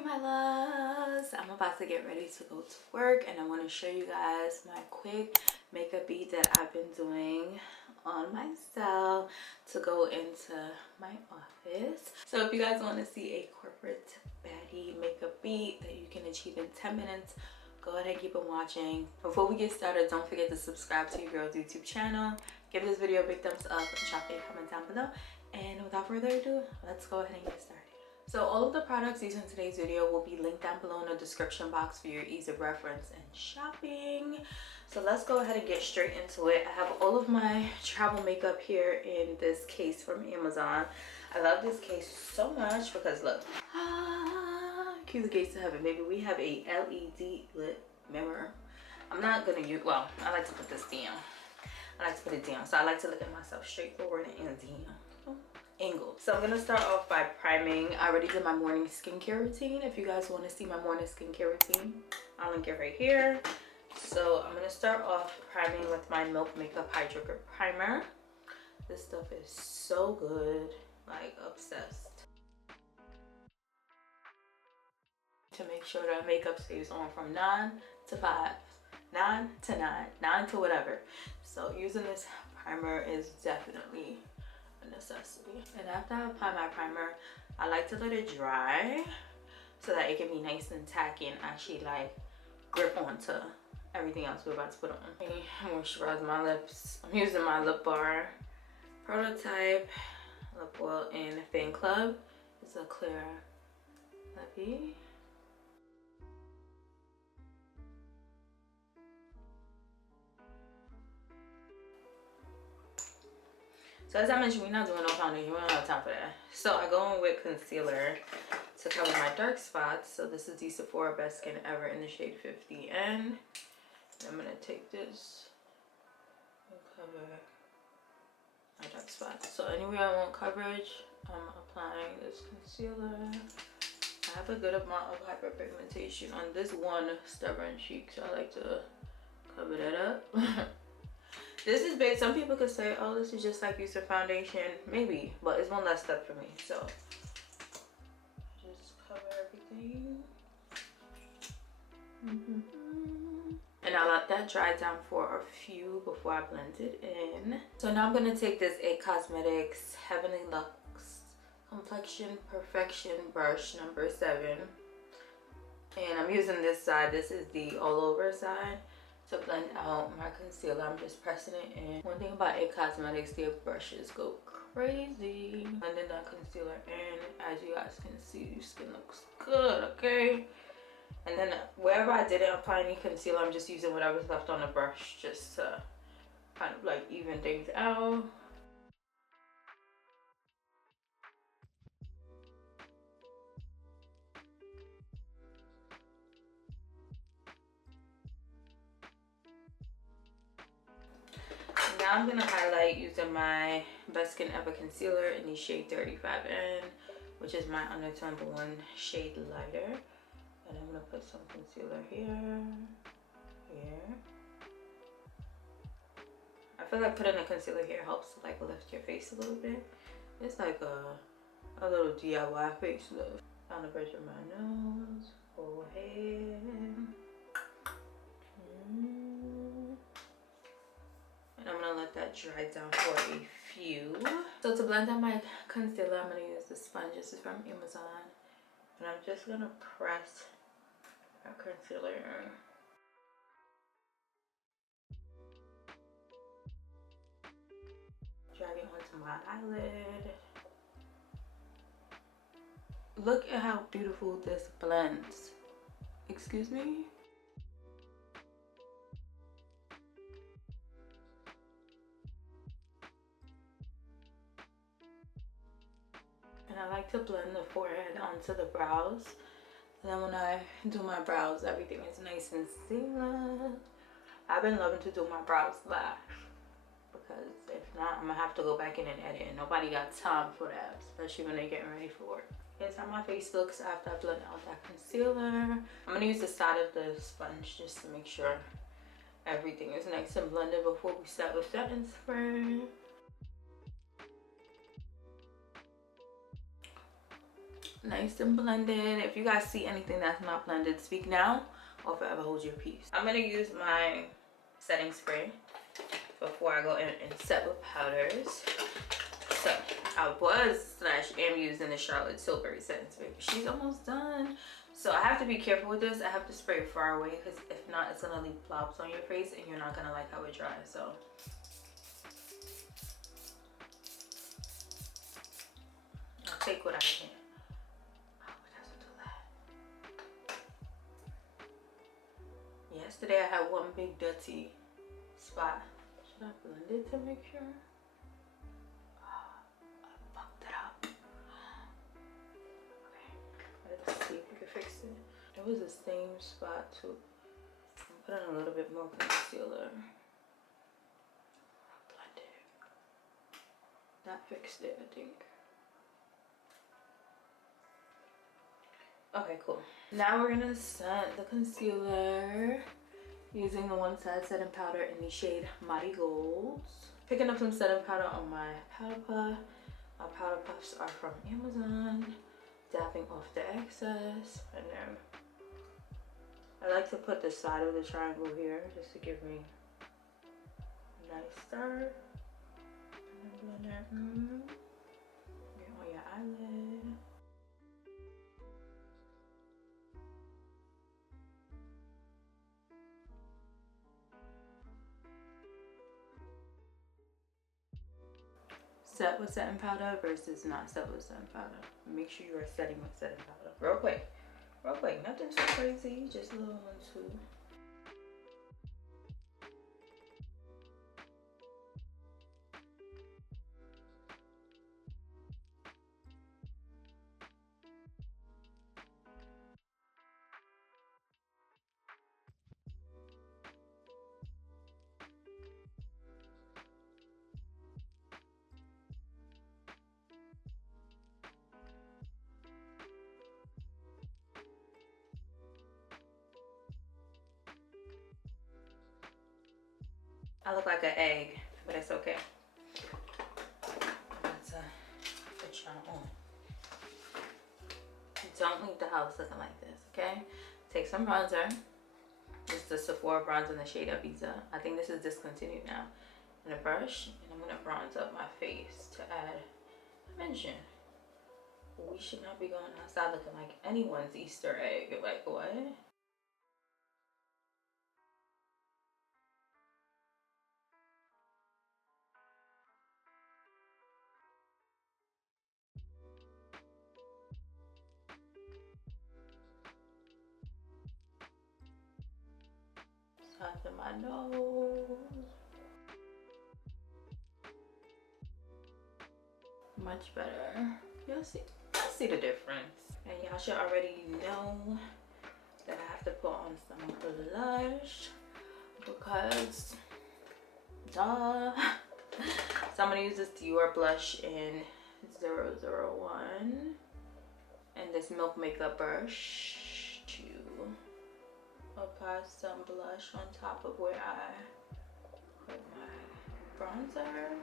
morning, my loves. I'm about to get ready to go to work, and I want to show you guys my quick makeup beat that I've been doing on myself to go into my office. So if you guys want to see a corporate baddie makeup beat that you can achieve in 10 minutes, go ahead and keep on watching. Before we get started, don't forget to subscribe to your girl's YouTube channel. Give this video a big thumbs up and drop a comment down below. And without further ado, let's go ahead and get started. So all of the products used in today's video will be linked down below in the description box for your ease of reference and shopping. So let's go ahead and get straight into it. I have all of my travel makeup here in this case from Amazon. I love this case so much because look, cue the gates to heaven, baby. We have a LED lit mirror. I'm not gonna use, well, I like to put this down. I like to put it down. So I like to look at myself straight forward and down. Angle. So I'm gonna start off by priming. I already did my morning skincare routine. If you guys want to see my morning skincare routine, I'll link it right here. So I'm gonna start off priming with my Milk Makeup Hydro Grip Primer. This stuff is so good, like obsessed. To make sure that makeup stays on from 9 to 5, 9 to 9, 9 to whatever. So using this primer is definitely a necessity. And after I apply my primer, I like to let it dry so that it can be nice and tacky and actually like grip onto everything else we're about to put on. Moisturize my lips. I'm using my Lip Bar Prototype Lip Oil in Fan Club. It's a clear lippy. So as I mentioned, we're not doing no foundation. We don't have time for that. So I go in with concealer to cover my dark spots. So this is the Sephora Best Skin Ever in the shade 50N. And I'm gonna take this and cover my dark spots. So anywhere I want coverage, I'm applying this concealer. I have a good amount of hyperpigmentation on this one stubborn cheek, so I like to cover that up. This is big. Some people could say, oh, this is just like using foundation. Maybe, but it's one less step for me. So just cover everything. And I let that dry down for a few before I blend it in. So now I'm going to take this IT Cosmetics Heavenly Luxe Complexion Perfection Brush number 7. And I'm using this side. This is the all over side. To blend out my concealer, I'm just pressing it in. One thing about IT Cosmetics, their brushes go crazy. Blending that concealer in. As you guys can see, your skin looks good, okay? And then wherever I didn't apply any concealer, I'm just using whatever's left on the brush just to kind of like even things out. Now I'm gonna highlight using my Best Skin Ever concealer in the shade 35N, which is my undertone but one shade lighter. And I'm gonna put some concealer here. I feel like putting a concealer here helps to like lift your face a little bit. It's like a little DIY face lift. Down the bridge of my nose, forehead. And I'm gonna let that dry down for a few. So to blend out my concealer, I'm gonna use the sponge. This is from Amazon. And I'm just gonna press my concealer in. Drag it onto my eyelid. Look at how beautiful this blends. Excuse me? And I like to blend the forehead onto the brows. And then when I do my brows, everything is nice and seamless. I've been loving to do my brows live, because if not, I'm gonna have to go back in and edit, and nobody got time for that, especially when they're getting ready for work. Here's how my face looks after I blend out that concealer. I'm gonna use the side of the sponge just to make sure everything is nice and blended before we start with setting spray. Nice and blended. If you guys see anything that's not blended, speak now or forever hold your peace. I'm gonna use my setting spray before I go in and set with powders. So I am using the Charlotte Tilbury setting spray, but she's almost done. So I have to be careful with this. I have to spray it far away because if not, it's gonna leave blobs on your face and you're not gonna like how it dries. So I'll take what I can. Oh, it doesn't do that. Yesterday I had one big dirty spot. Should I blend it to make sure? See if we can fix it. It was the same spot too. I'm putting a little bit more concealer. Blend it. That fixed it, I think. Okay, cool. Now we're gonna set the concealer using the One Side setting powder in the shade Marigolds. Picking up some setting powder on my powder puff. My powder puffs are from Amazon. Dapping off the excess, and then I like to put the side of the triangle here just to give me a nice start. And then blend that. Get on your eyelid. Set with setting powder versus not set with setting powder. Make sure you are setting with setting powder. Real quick, nothing too crazy, just a little one too. I look like an egg, but it's okay. Let's put y'all on. Don't leave the house looking like this, okay? Take some bronzer. It's the Sephora bronzer in the shade Ibiza. I think this is discontinued now. And a brush, and I'm gonna bronze up my face to add dimension. We should not be going outside looking like anyone's Easter egg. Like, what? Soften my nose. Much better. You'll see the difference. And y'all should already know that I have to put on some blush because duh. So I'm gonna use this Dior blush in 001 and this Milk Makeup brush to apply some blush on top of where I put my bronzer.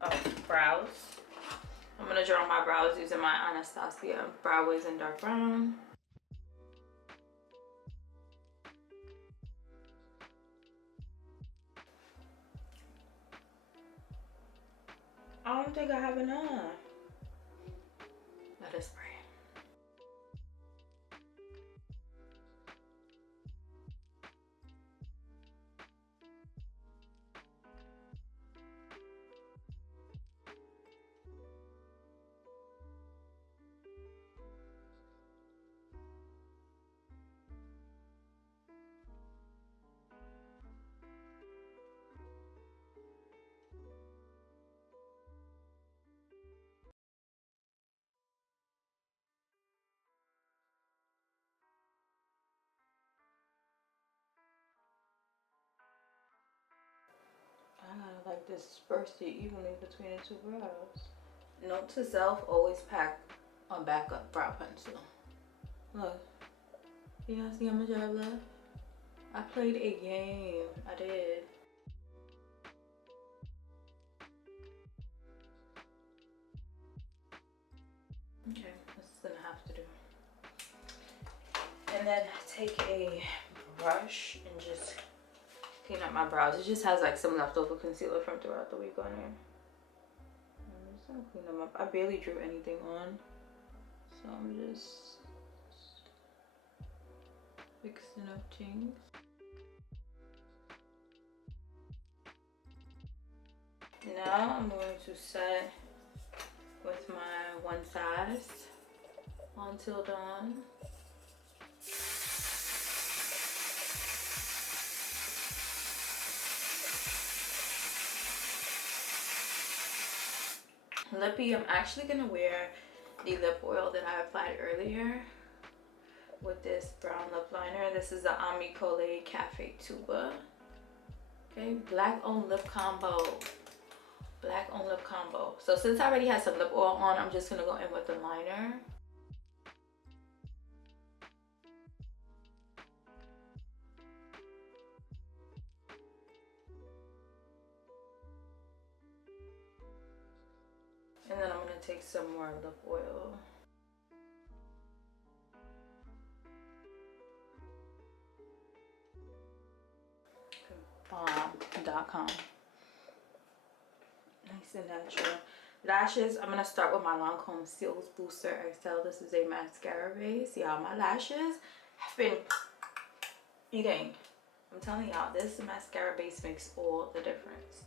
Oh, brows. I'm gonna draw my brows using my Anastasia Brow Wiz in dark brown. I don't think I have enough. Let us spray. I gotta like disperse it evenly between the two brows. Note to self, always pack a backup brow pencil. Look. You guys see how much I have left? I played a game. I did. Okay, this is gonna have to do. And then take a brush and just clean up my brows. It just has like some leftover concealer from throughout the week on here. I'm just gonna clean them up. I barely drew anything on, so I'm just fixing up things. Now I'm going to set with my one size until dawn. Lippy, I'm actually gonna wear the lip oil that I applied earlier with this brown lip liner. This is the Amicole Cafe Tuba. Okay, black on lip combo. Black on lip combo. So since I already had some lip oil on, I'm just gonna go in with the liner. And then I'm gonna take some more lip oil. Bomb.com. Nice and natural. Lashes, I'm gonna start with my Lancome Seals Booster XL. This is a mascara base. Y'all, my lashes have been eating. I'm telling y'all, this mascara base makes all the difference.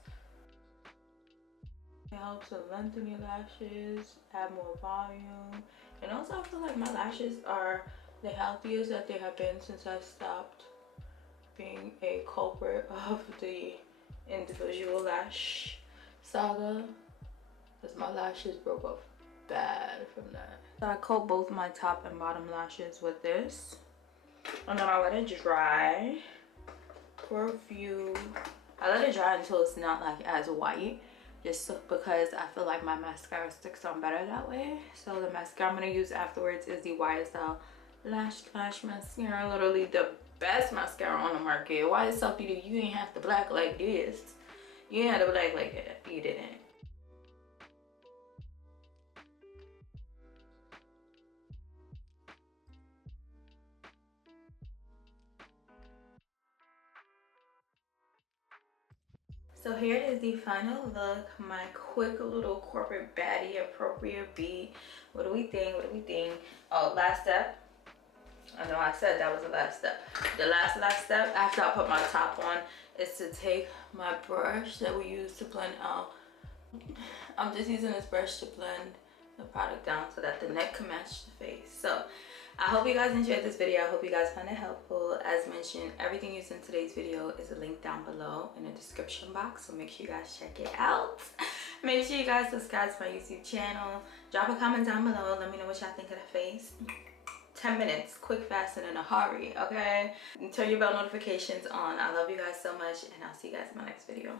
It helps to lengthen your lashes, add more volume, and also I feel like my lashes are the healthiest that they have been since I stopped being a culprit of the individual lash saga, because my lashes broke off bad from that. So I coat both my top and bottom lashes with this, and then I let it dry for a few. I let it dry until it's not like as white, just because I feel like my mascara sticks on better that way. So the mascara I'm gonna use afterwards is the YSL Lash Clash mascara. Literally the best mascara on the market. YSL Beauty, you ain't have to black like this. You ain't have to black like that. You didn't. So here is the final look, my quick little corporate baddie appropriate beat. What do we think? What do we think? Oh, last step. I know I said that was the last step. The last step after I put my top on is to take my brush that we use to blend out. I'm just using this brush to blend the product down so that the neck can match the face. So I hope you guys enjoyed this video. I hope you guys found it helpful. As mentioned, everything used in today's video is a link down below in the description box, so make sure you guys check it out. Make sure you guys subscribe to my YouTube channel. Drop a comment down below. Let me know what y'all think of the face. 10 minutes, quick, fast, and in a hurry, okay? And turn your bell notifications on. I love you guys so much, and I'll see you guys in my next video.